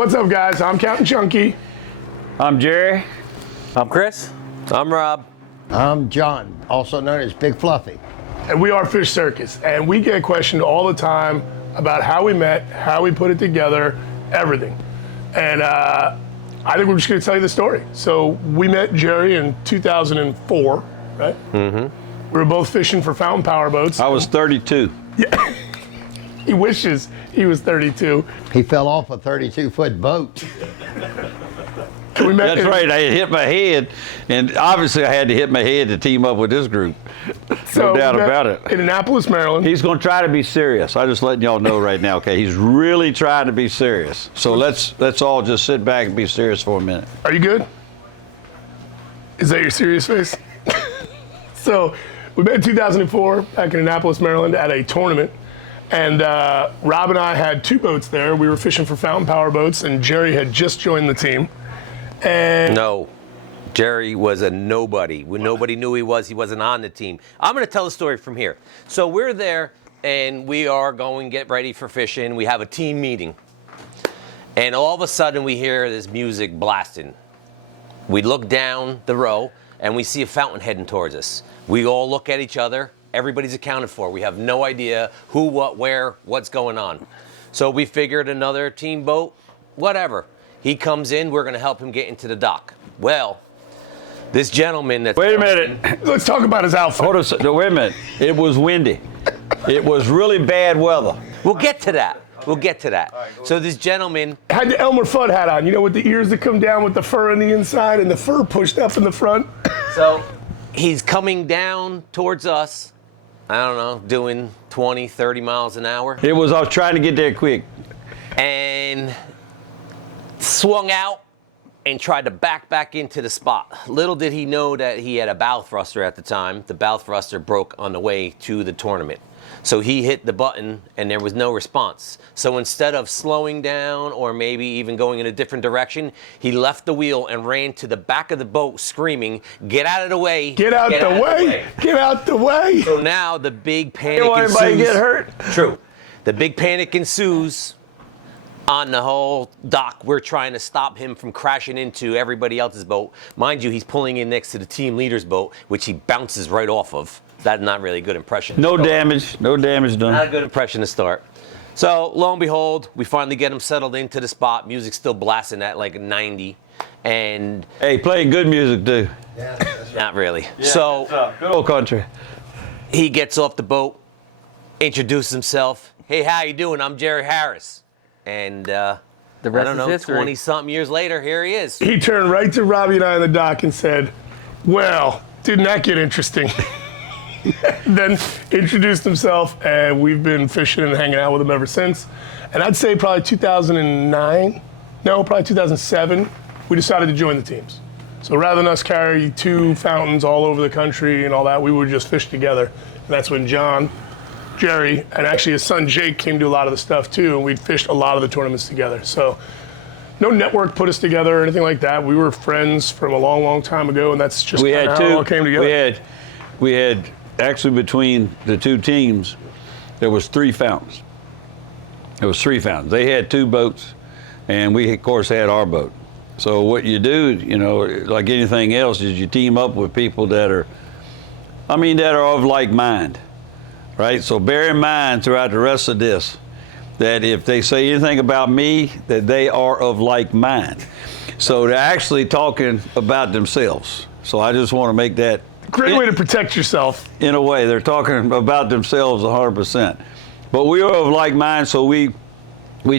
What's up, guys? I'm Captain Chunky. I'm Jerry. I'm Chris. I'm Rob. I'm John, also known as Big Fluffy. And we are Fish Circus. And we get questioned all the time about how we met, how we put it together, everything. And I think we're just going to tell you the story. So we met Jerry in 2004, right? Mm-hmm. We were both fishing for fountain power boats. I was 32. Yeah. He wishes he was 32. He fell off a 32-foot boat. That's right, I had hit my head, and obviously I had to hit my head to team up with this group. No doubt about it. In Annapolis, Maryland. He's going to try to be serious. I'm just letting y'all know right now, okay? He's really trying to be serious. So let's all just sit back and be serious for a minute. Are you good? Is that your serious face? So we met in 2004 back in Annapolis, Maryland at a tournament. And Rob and I had two boats there. We were fishing for fountain power boats, and Jerry had just joined the team. And No, Jerry was a nobody. Nobody knew he was. He wasn't on the team. I'm going to tell the story from here. So we're there, and we are going to get ready for fishing. We have a team meeting. And all of a sudden, we hear this music blasting. We look down the row, and we see a fountain heading towards us. We all look at each other. Everybody's accounted for. We have no idea who, what, where, what's going on. So we figured another team boat, whatever. He comes in, we're going to help him get into the dock. Well, this gentleman that's... Wait a minute. let's talk about his outfit. Hold on, no, wait a minute. It was windy. It was really bad weather. We'll get to that. We'll get to that. So this gentleman... Had the Elmer Fudd hat on, you know, with the ears that come down with the fur on the inside and the fur pushed up in the front. So he's coming down towards us, I don't know, doing 20, 30 miles an hour. I was trying to get there quick. And swung out and tried to back into the spot. Little did he know that he had a bow thruster at the time. The bow thruster broke on the way to the tournament. So he hit the button and there was no response. So instead of slowing down or maybe even going in a different direction, he left the wheel and ran to the back of the boat screaming, "Get out of the way! Get out the way! Get out the way!" So now the big panic Don't want ensues. anybody get hurt. True. The big panic ensues on the whole dock. We're trying to stop him from crashing into everybody else's boat. Mind you, he's pulling in next to the team leader's boat, which he bounces right off of. That's not really a good impression. No damage done. Not a good impression to start. So lo and behold, we finally get him settled into the spot. Music's still blasting at like 90. And Hey, playing good music too. Yeah, that's right. not really. Yeah, So good old country. he gets off the boat, introduces himself. "Hey, how you doing? I'm Jerry Harris." And The I rest don't is know, history. 20-something years later, here he is. He turned right to Robbie and I on the dock and said, "Well, didn't that get interesting?" Then introduced himself, and we've been fishing and hanging out with him ever since. And I'd say probably 2009, no, probably 2007, we decided to join the teams. So rather than us carry two fountains all over the country and all that, we would just fish together. And that's when John, Jerry, and actually his son Jake came to a lot of the stuff too, and we'd fished a lot of the tournaments together. So no network put us together or anything like that. We were friends from a long, long time ago, and that's just We kinda had how it two. all came together. We had actually between the two teams, there was three fountains. There was three fountains. They had two boats, and we of course had our boat. So what you do, you know, like anything else, is you team up with people that are of like mind, right? So bear in mind throughout the rest of this that if they say anything about me, that they are of like mind. So they're actually talking about themselves. So I just want to make that Great way to protect yourself. in a way. They're talking about themselves 100%. But we are of like mind, so we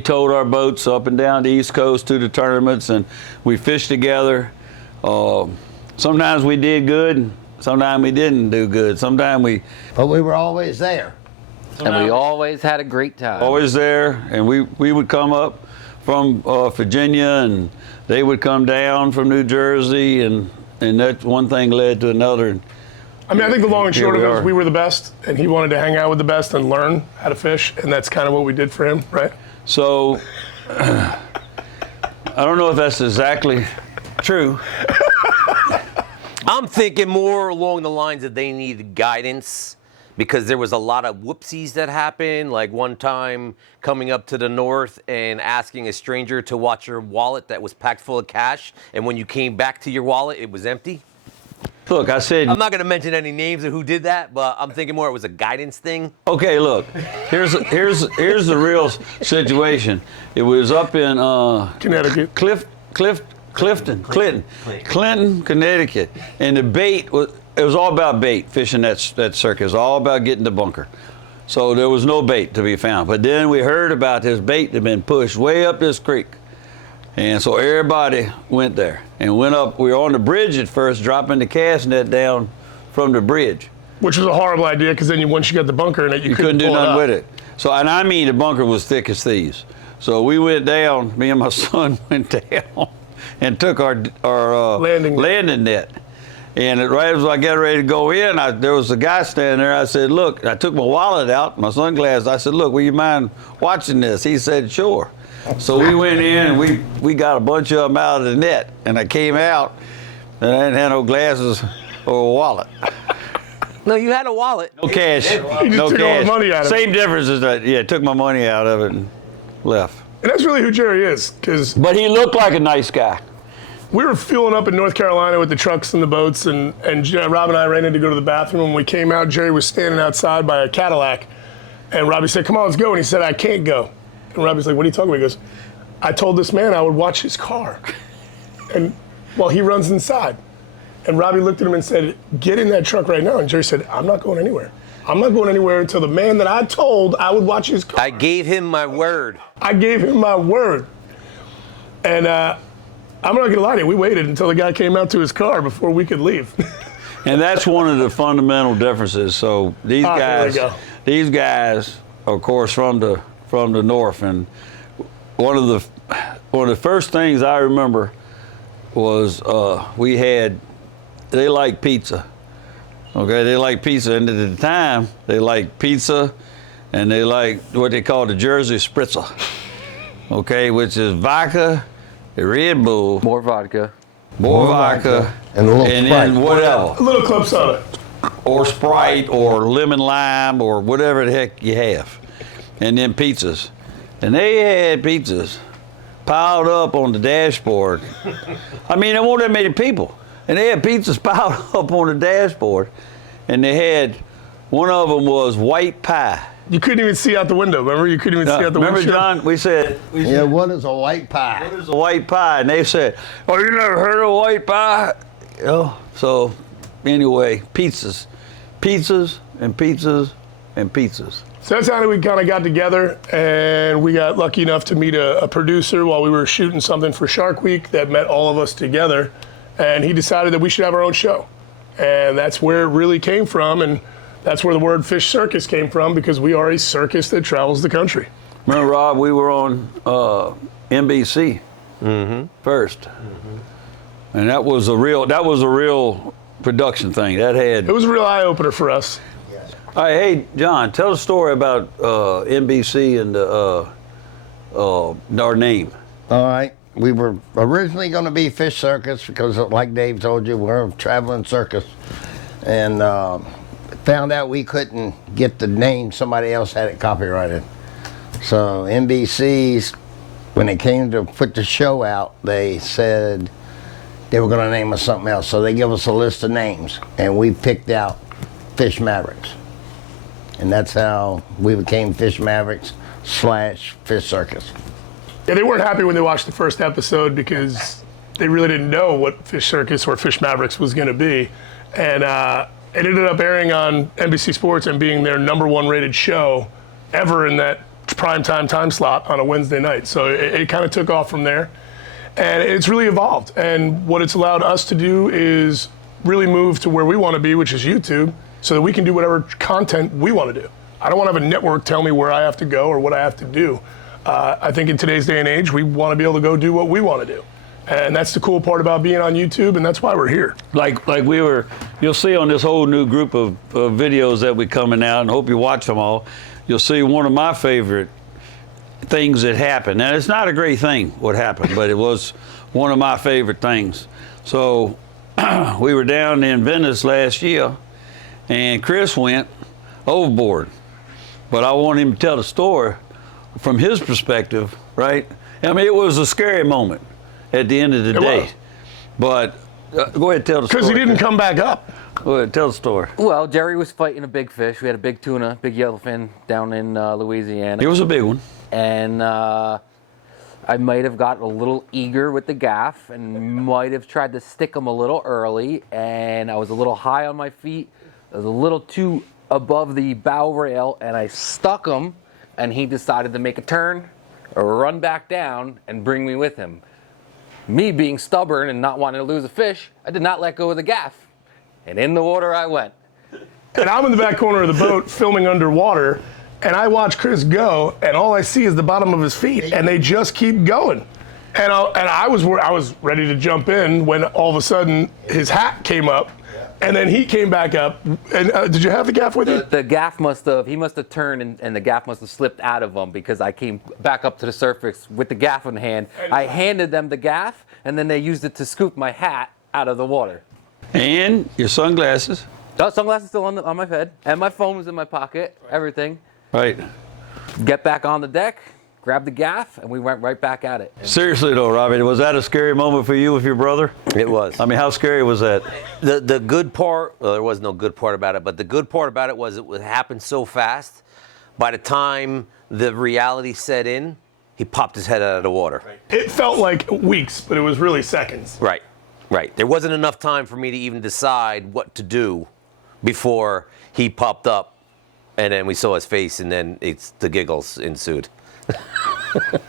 towed our boats up and down the East Coast to the tournaments, and we fished together. Sometimes we did good, sometimes we didn't do good. But we were always there. And we always had a great time. Always there, and we would come up from Virginia, and they would come down from New Jersey, and that one thing led to another. I mean, I think the long and Here short of we it is are. we were the best, and he wanted to hang out with the best and learn how to fish, and that's kind of what we did for him, right? So, I don't know if that's exactly true. I'm thinking more along the lines that they needed guidance because there was a lot of whoopsies that happened. Like one time coming up to the north and asking a stranger to watch your wallet that was packed full of cash, and when you came back to your wallet, it was empty. Look, I said. I'm not going to mention any names of who did that, but I'm thinking more it was a guidance thing. Okay, look. Here's the real situation. It was up in Connecticut. Clinton, Connecticut, and the bait was. It was all about bait, fishing that circus, all about getting the bunker. So there was no bait to be found. But then we heard about this bait that had been pushed way up this creek. And so everybody went there and went up. We were on the bridge at first, dropping the cast net down from the bridge. Which was a horrible idea, because then once you got the bunker in it, you couldn't do pull nothing it with it. So, and I mean, the bunker was thick as thieves. So we went down, me and my son went down and took our landing net. And right as I got ready to go in, there was a guy standing there. I said, look, I took my wallet out, my sunglasses. I said, look, will you mind watching this? He said, sure. So we went in and we got a bunch of them out of the net. And I came out and I didn't have no glasses or a wallet. No, you had a wallet. No cash. You just No took all the cash. money out of it. Same difference as that. Yeah, took my money out of it and left. And that's really who Jerry is, because But he looked like a nice guy. we were fueling up in North Carolina with the trucks and the boats, and Rob and I ran in to go to the bathroom. When we came out, Jerry was standing outside by a Cadillac, and Robbie said, come on, let's go. And he said, I can't go. And Robbie's like, what are you talking about? He goes, I told this man I would watch his car and while he runs inside. And Robbie looked at him and said, get in that truck right now. And Jerry said, I'm not going anywhere. I'm not going anywhere until the man that I told I would watch his car. I gave him my word. I gave him my word. And I'm not gonna lie to you, we waited until the guy came out to his car before we could leave. And that's one of the fundamental differences. So these Here we go. guys, of course, from the north, and one of the first things I remember was they like pizza. Okay, they like pizza, and at the time they liked pizza, and they liked what they call the Jersey Spritzer. Okay, which is vodka, the Red Bull, More vodka. more vodka, And a little and Sprite. then whatever. A little club soda. Or Sprite or lemon lime or whatever the heck you have. And then pizzas. And they had pizzas piled up on the dashboard. I mean, there weren't that many people. And they had pizzas piled up on the dashboard. And they had, one of them was white pie. You couldn't even see out the window, remember? You couldn't even see out the Remember, window. John, we said, Yeah, what is a white pie? what is a white pie? And they said, oh, you never heard of white pie? You know, so anyway, pizzas and pizzas and pizzas. So that's how we kind of got together, and we got lucky enough to meet a producer while we were shooting something for Shark Week that met all of us together, and he decided that we should have our own show. And that's where it really came from, and that's where the word Fish Circus came from, because we are a circus that travels the country. Remember, Rob, we were on NBC first, and that was a real production thing. That had. It was a real eye opener for us. All right, hey, John, tell a story about NBC and our name. All right. We were originally going to be Fish Circus because, like Dave told you, we're a traveling circus. And found out we couldn't get the name. Somebody else had it copyrighted. So NBC's, when it came to put the show out, they said they were going to name us something else. So they gave us a list of names. And we picked out Fish Mavericks. And that's how we became Fish Mavericks / Fish Circus. Yeah, they weren't happy when they watched the first episode because they really didn't know what Fish Circus or Fish Mavericks was going to be. And it ended up airing on NBC Sports and being their #1 rated show ever in that primetime time slot on a Wednesday night. So it kind of took off from there. And it's really evolved. And what it's allowed us to do is really move to where we want to be, which is YouTube, so that we can do whatever content we want to do. I don't want to have a network tell me where I have to go or what I have to do. I think in today's day and age, we want to be able to go do what we want to do. And that's the cool part about being on YouTube, and that's why we're here. Like you'll see on this whole new group of videos that we're coming out, and hope you watch them all, you'll see one of my favorite things that happened. Now, it's not a great thing what happened, but it was one of my favorite things. So we were down in Venice last year, and Chris went overboard. But I want him to tell the story from his perspective, right? I mean, it was a scary moment at the end of the day. Was. But go ahead and tell the story. Because he didn't come back up. Go ahead, tell the story. Well, Jerry was fighting a big fish. We had a big tuna, big yellowfin down in Louisiana. It was a big one. And I might have got a little eager with the gaff and might have tried to stick him a little early. And I was a little high on my feet. I was a little too above the bow rail, and I stuck him, and he decided to make a turn, run back down, and bring me with him. Me being stubborn and not wanting to lose a fish, I did not let go of the gaff. And in the water I went. And I'm in the back corner of the boat filming underwater, and I watch Chris go, and all I see is the bottom of his feet, and they just keep going. And I was ready to jump in when all of a sudden his hat came up, and then he came back up. And did you have the gaff with you? The gaff he must have turned and the gaff must have slipped out of him because I came back up to the surface with the gaff in hand. I handed them the gaff, and then they used it to scoop my hat out of the water. And your sunglasses. Oh, sunglasses still on my head, and my phone was in my pocket, everything. Right. Get back on the deck, grab the gaff, and we went right back at it. Seriously though, Robbie, was that a scary moment for you with your brother? It was. I mean, how scary was that? The good part, well, there was no good part about it, but the good part about it was it happened so fast. By the time the reality set in, he popped his head out of the water. It felt like weeks, but it was really seconds. Right. There wasn't enough time for me to even decide what to do before he popped up, and then we saw his face, and then the giggles ensued.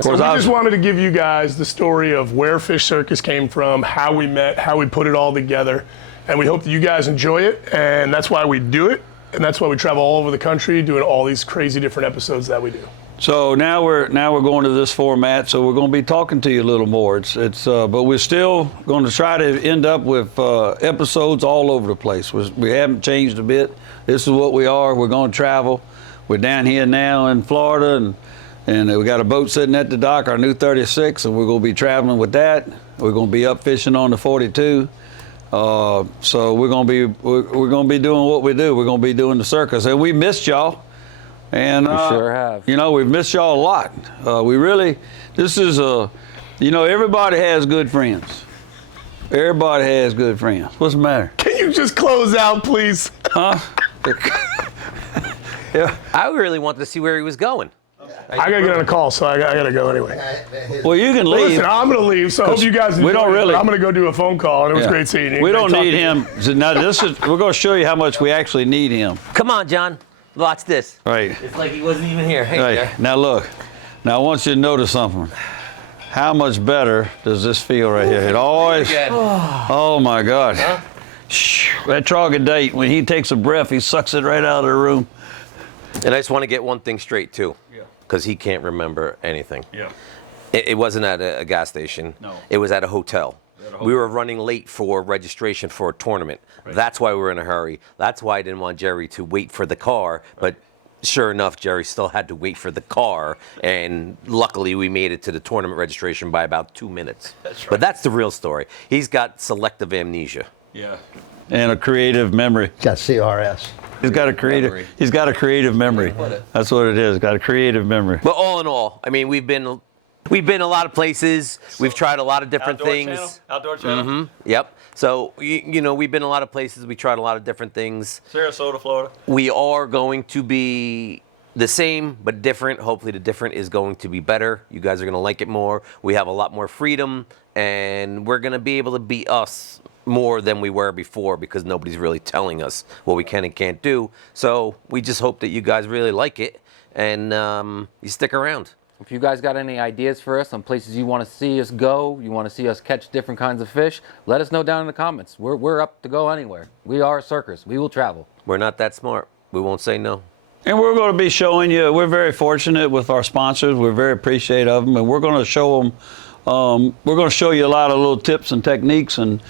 So we just wanted to give you guys the story of where Fish Circus came from, how we met, how we put it all together, and we hope that you guys enjoy it, and that's why we do it, and that's why we travel all over the country doing all these crazy different episodes that we do. So now we're going to this format, so we're going to be talking to you a little more. But we're still going to try to end up with episodes all over the place. We haven't changed a bit. This is what we are. We're going to travel. We're down here now in Florida, and we got a boat sitting at the dock, our new 36, and we're going to be traveling with that. We're going to be up fishing on the 42. So we're going to be doing what we do. We're going to be doing the circus, and we missed y'all. And We sure have. You know, we've missed y'all a lot. Everybody has good friends. Everybody has good friends. What's the matter? Can you just close out, please? Huh? Yeah. I really wanted to see where he was going. I got to get on a call, so I got to go anyway. Well, you can Well, leave. listen, I'm going to leave, so I hope you guys enjoy we don't it, really- but I'm going to go do a phone call, and it was great seeing you. We Great don't talking need to you. him. So now we're going to show you how much we actually need him. Come on, John. Watch this. Right. It's like he wasn't even here. Hey, Right. there. Now look. Now I want you to notice something. How much better does this feel right here? It always. Oh my God. Huh? That troglodyte, when he takes a breath, he sucks it right out of the room. And I just want to get one thing straight, too. Because he can't remember anything. Yeah. It wasn't at a gas station. No. It was at a hotel. We were running late for registration for a tournament. Right. That's why we were in a hurry. That's why I didn't want Jerry to wait for the car. But sure enough, Jerry still had to wait for the car. And luckily, we made it to the tournament registration by about 2 minutes. That's right. But that's the real story. He's got selective amnesia. Yeah. And a creative memory. Got CRS. He's got a creative memory. That's what it is. Got a creative memory. But all in all, I mean, we've been a lot of places. We've tried a lot of different things. Outdoor channel. Mm-hmm. Yep. So we've been a lot of places. We tried a lot of different things. Sarasota, Florida. We are going to be the same but different. Hopefully, the different is going to be better. You guys are going to like it more. We have a lot more freedom, and we're going to be able to be us more than we were before because nobody's really telling us what we can and can't do. So we just hope that you guys really like it and you stick around. If you guys got any ideas for us on places you want to see us go, you want to see us catch different kinds of fish, let us know down in the comments. We're up to go anywhere. We are a circus. We will travel. We're not that smart. We won't say no. And we're going to be showing you, we're very fortunate with our sponsors. We're very appreciative of them. And we're going to show them, we're going to show you a lot of little tips and techniques and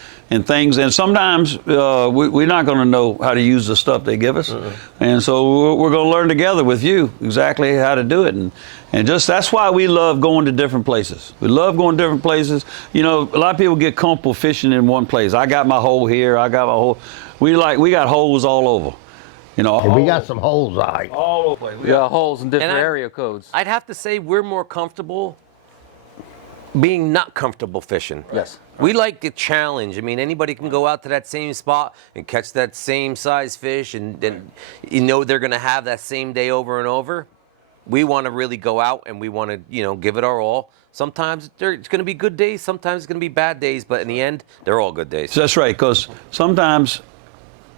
things. And sometimes we're not going to know how to use the stuff they give us. And so we're going to learn together with you exactly how to do it. And just that's why we love going to different places. We love going to different places. You know, a lot of people get comfortable fishing in one place. I got my hole here. I got my hole. We got holes all over. You know, We got some holes, all right. all over the place. We got holes in different And area codes. I'd have to say we're more comfortable being not comfortable fishing. Yes. We like the challenge. I mean, anybody can go out to that same spot and catch that same size fish, and you know they're going to have that same day over and over. We want to really go out and we want to, give it our all. Sometimes it's going to be good days, sometimes it's going to be bad days, but in the end, they're all good days. That's right, because sometimes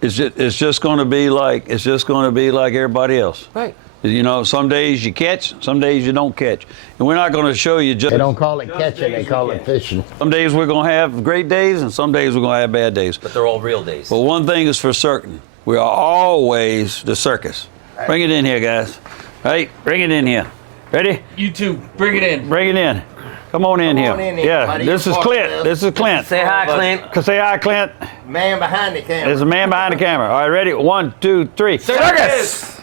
it's just going to be like everybody else. Right. You know, some days you catch, some days you don't catch, and we're not going to show you just. They don't call it catching, they call it fishing. Some days we're going to have great days, and some days we're going to have bad days. But they're all real days. But one thing is for certain: we are always the circus. Bring it in here, guys. Hey, bring it in here. Ready? You two, bring it in. Bring it in. Come on in here. on in here, Yeah, buddy. this is Clint. This is Clint. Say hi, Clint. Say hi, Clint. Man behind the camera. There's a man behind the camera. All right, ready? 1, 2, 3. Circus!